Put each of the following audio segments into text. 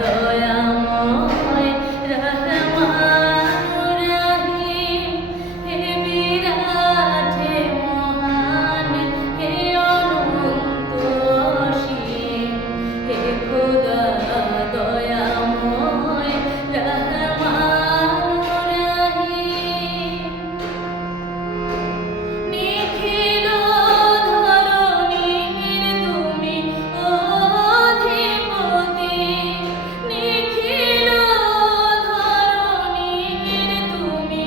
দয়াময় রহমান রহিম, হে বিরাট হে মহান, হে অনন্ত অসীম, হে খোদা দয়াময় রহমান রহিম। নিখিল ধরণীর তুমি অধিপতি, নিখিল ধরণীর তুমি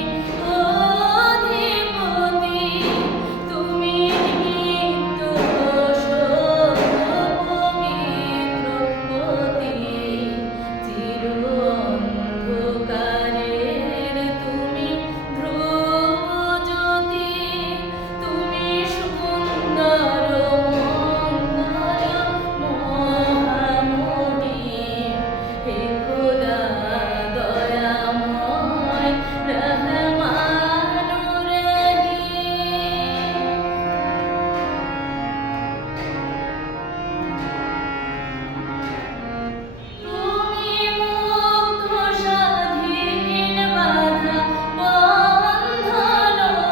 অধিপতি, তুমি নিত্য পবিত্রপতি, চির অন্ধকারের তুমি ধ্রুবজ্যোতি, তুমি সুন্দর মঙ্গল মহামহিম, হে খোদা দয়াময় রহমান রহিম। তুমি মুক্ত স্বাধীন বাধা বন্ধনহীন,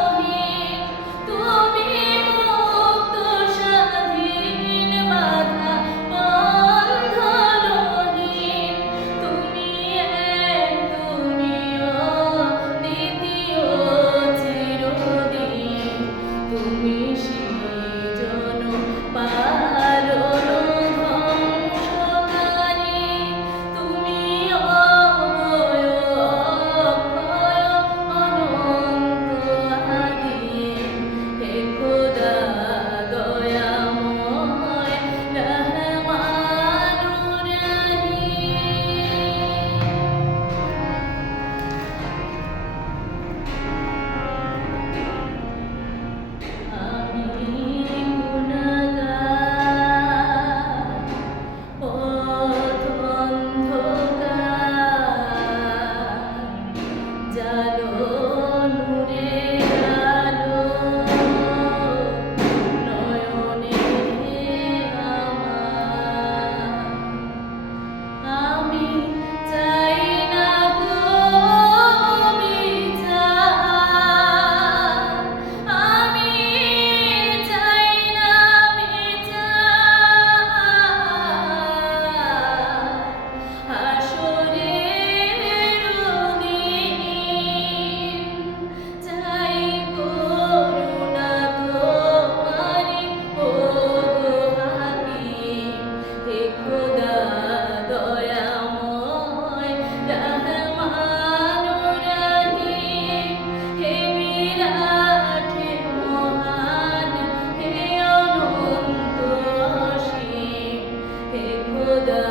তুমি মুক্ত স্বাধীন বাধা বন্ধনহীন, তুমি এক, তুমি অদ্বিতীয় চিরদিন, তুমি সৃজন পালন ধ্বংসকারী, তুমি অভয় অক্ষয় অনন্ত আদিম, হে খোদা দয়াময় রহমান রহিম। আমি গুণগার পথ অন্ধকার, জালো নূরের আলো নয়নে আমার। আমি চাই না গো বিচার, আমি চাই না বিচার, হাসরের দিন চাই করুণা তোমারি ওগো হাকিম, হে খোদা দয়াময় রহমান রহিম, হে বিরাট হে মহান, হে অনন্ত অসীম, হে খোদা